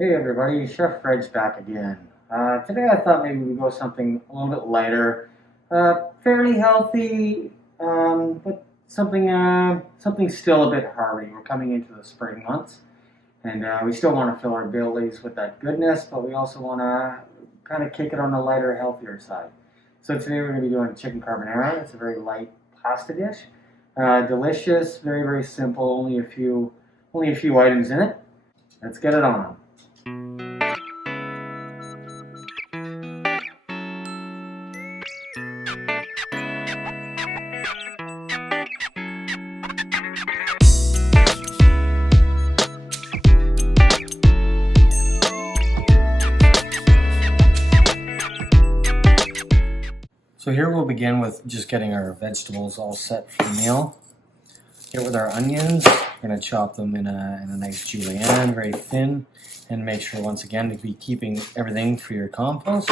Hey everybody, Chef Reggie back again. Today I thought maybe we'd go something a little bit lighter, fairly healthy, but something still a bit hearty. We're coming into the spring months, and we still want to fill our bellies with that goodness, but we also want to kind of kick it on the lighter, healthier side. So today we're going to be doing chicken carbonara. It's a very light pasta dish, delicious, very very simple. Only a few items in it. Let's get it on. So here we'll begin with just getting our vegetables all set for the meal. Here with our onions, we're going to chop them in a nice julienne, very thin, and make sure once again to be keeping everything for your compost.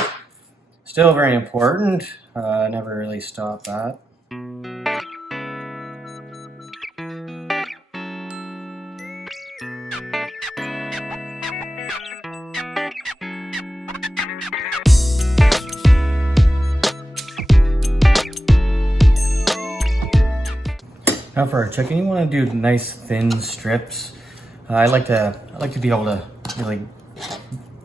Still very important, never really stop that. Now for our chicken, you want to do nice thin strips. I like to be able to really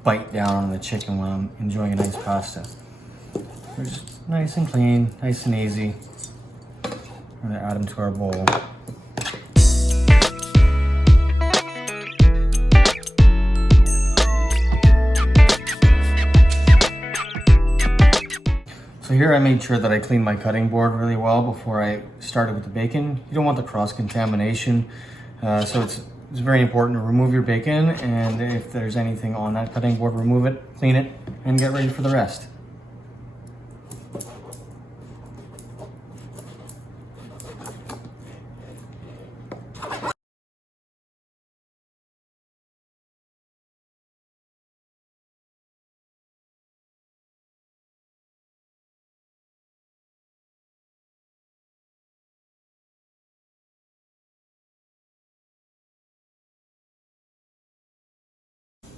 bite down on the chicken when I'm enjoying a nice pasta. They're just nice and clean, nice and easy. We're going to add them to our bowl. So here I made sure that I cleaned my cutting board really well before I started with the bacon. You don't want the cross-contamination, so it's very important to remove your bacon, and if there's anything on that cutting board, remove it, clean it, and get ready for the rest.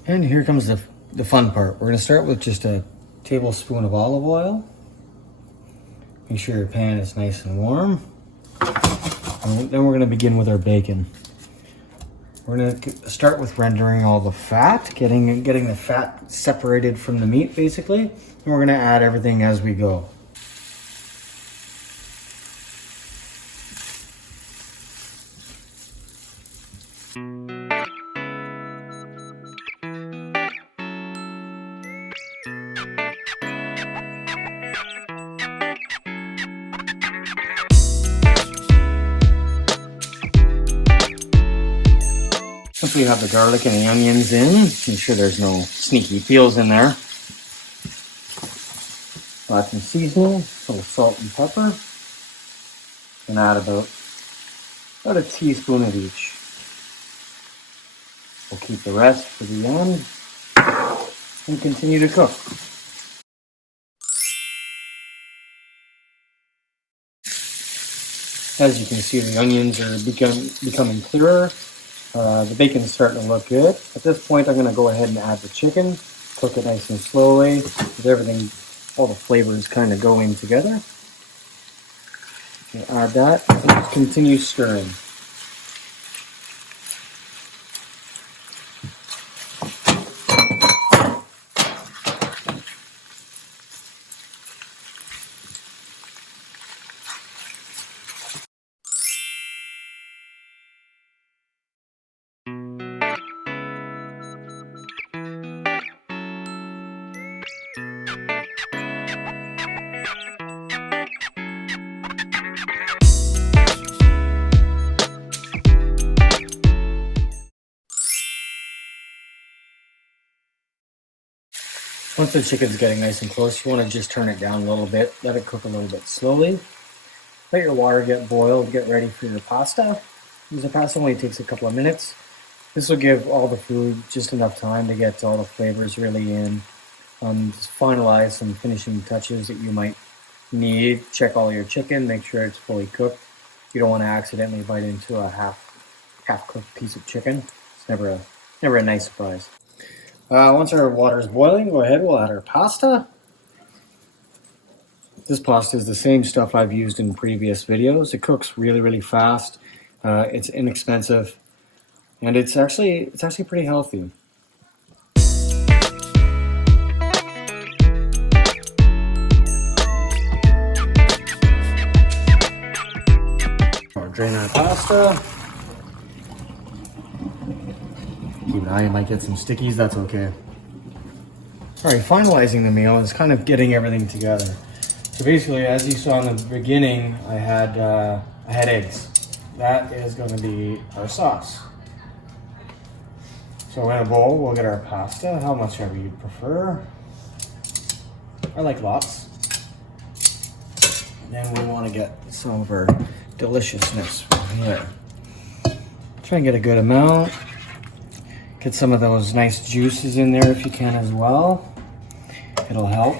And here comes the fun part. We're going to start with just a tablespoon of olive oil. Make sure your pan is nice and warm. And then we're going to begin with our bacon. We're going to start with rendering all the fat, getting the fat separated from the meat basically. And we're going to add everything as we go. Simply have the garlic and the onions in. Make sure there's no sneaky peels in there. Add some seasoning, a little salt and pepper. And add about a teaspoon of each. We'll keep the rest for the end and continue to cook. As you can see, the onions are becoming clearer. The bacon's starting to look good. At this point, I'm going to go ahead and add the chicken. Cook it nice and slowly, with everything, all the flavors kind of going together. Add that and continue stirring. Once the chicken's getting nice and close, you want to just turn it down a little bit, let it cook a little bit slowly. Let your water get boiled, get ready for your pasta. The pasta only takes a couple of minutes. This will give all the food just enough time to get all the flavors really in. Just finalize some finishing touches that you might need. Check all your chicken, make sure it's fully cooked. You don't want to accidentally bite into a half-cooked piece of chicken. It's never a nice surprise. Once our water is boiling, go ahead, we'll add our pasta. This pasta is the same stuff I've used in previous videos. It cooks really, really fast. It's inexpensive, and it's actually pretty healthy. Drain our pasta. Keep an eye, you might get some stickies, that's okay. Alright, finalizing the meal is kind of getting everything together. So basically, as you saw in the beginning, I had eggs. That is going to be our sauce. So in a bowl, we'll get our pasta, how much ever you prefer. I like lots. And then we want to get some of our deliciousness from here. Try and get a good amount. Get some of those nice juices in there if you can as well. It'll help.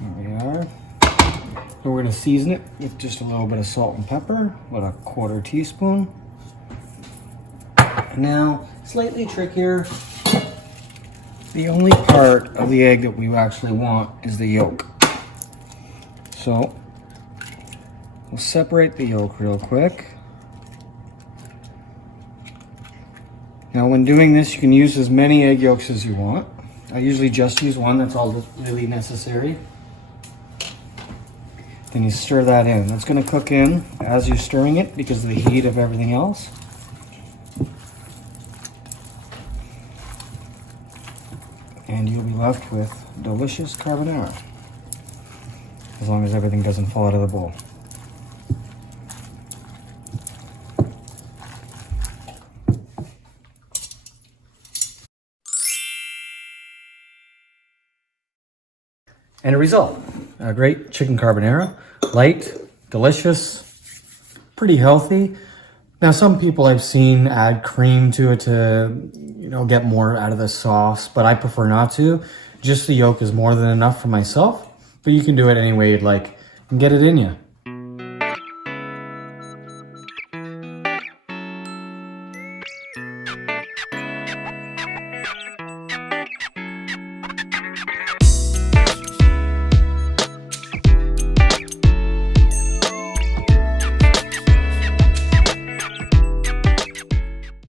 There we are. So we're going to season it with just a little bit of salt and pepper, about a 1/4 teaspoon. Now, slightly trickier. The only part of the egg that we actually want is the yolk. So, we'll separate the yolk real quick. Now when doing this, you can use as many egg yolks as you want. I usually just use one, that's all that's really necessary. Then you stir that in. That's gonna cook in as you're stirring it because of the heat of everything else. And you'll be left with delicious carbonara, as long as everything doesn't fall out of the bowl. And a result, a great chicken carbonara, light, delicious, pretty healthy. Now some people I've seen add cream to it to, get more out of the sauce, but I prefer not to. Just the yolk is more than enough for myself, but you can do it any way you'd like and get it in you.